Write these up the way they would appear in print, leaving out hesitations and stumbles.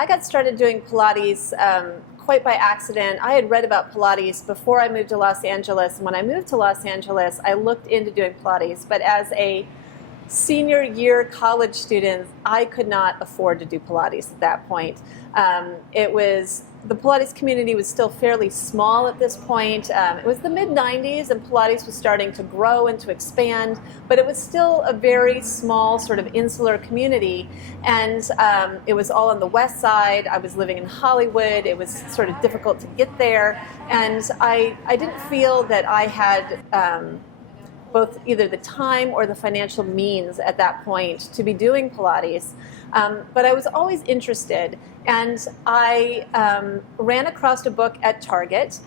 I got started doing Pilates quite by accident. I had read about Pilates before I moved to Los Angeles, and when I moved to Los Angeles, I looked into doing Pilates. But as a senior year college student, I could not afford to do Pilates at that point. The Pilates community was still fairly small at this point. It was the mid-90s, and Pilates was starting to grow and to expand, but it was still a very small sort of insular community, and it was all on the west side. I was living in Hollywood. It was sort of difficult to get there, and I didn't feel that I had both either the time or the financial means at that point to be doing Pilates. But I was always interested, and I ran across a book at Target.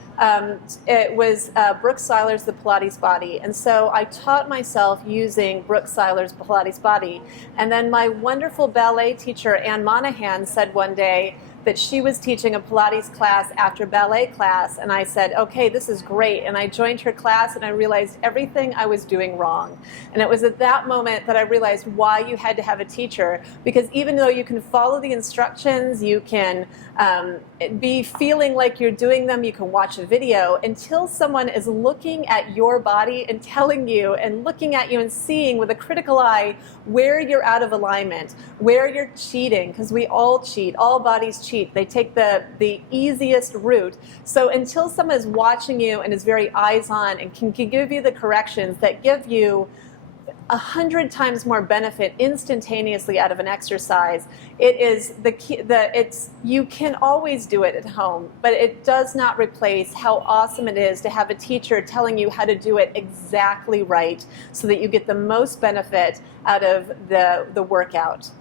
It was Brooke Seiler's The Pilates Body, and so I taught myself using Brooke Seiler's Pilates Body. And then my wonderful ballet teacher, Ann Monahan, said one day that she was teaching a Pilates class after ballet class, and I said, okay, this is great. And I joined her class, and I realized everything I was doing wrong. And it was at that moment that I realized why you had to have a teacher, because even though you can follow the instructions, you can be feeling like you're doing them, you can watch a video, until someone is looking at your body and telling you and looking at you and seeing with a critical eye where you're out of alignment, where you're cheating, because we all cheat, all bodies cheat. They take the easiest route. So until someone is watching you and is very eyes on and can give you the corrections that give you 100 times more benefit instantaneously out of an exercise, it is the key. You can always do it at home, but it does not replace how awesome it is to have a teacher telling you how to do it exactly right so that you get the most benefit out of the workout.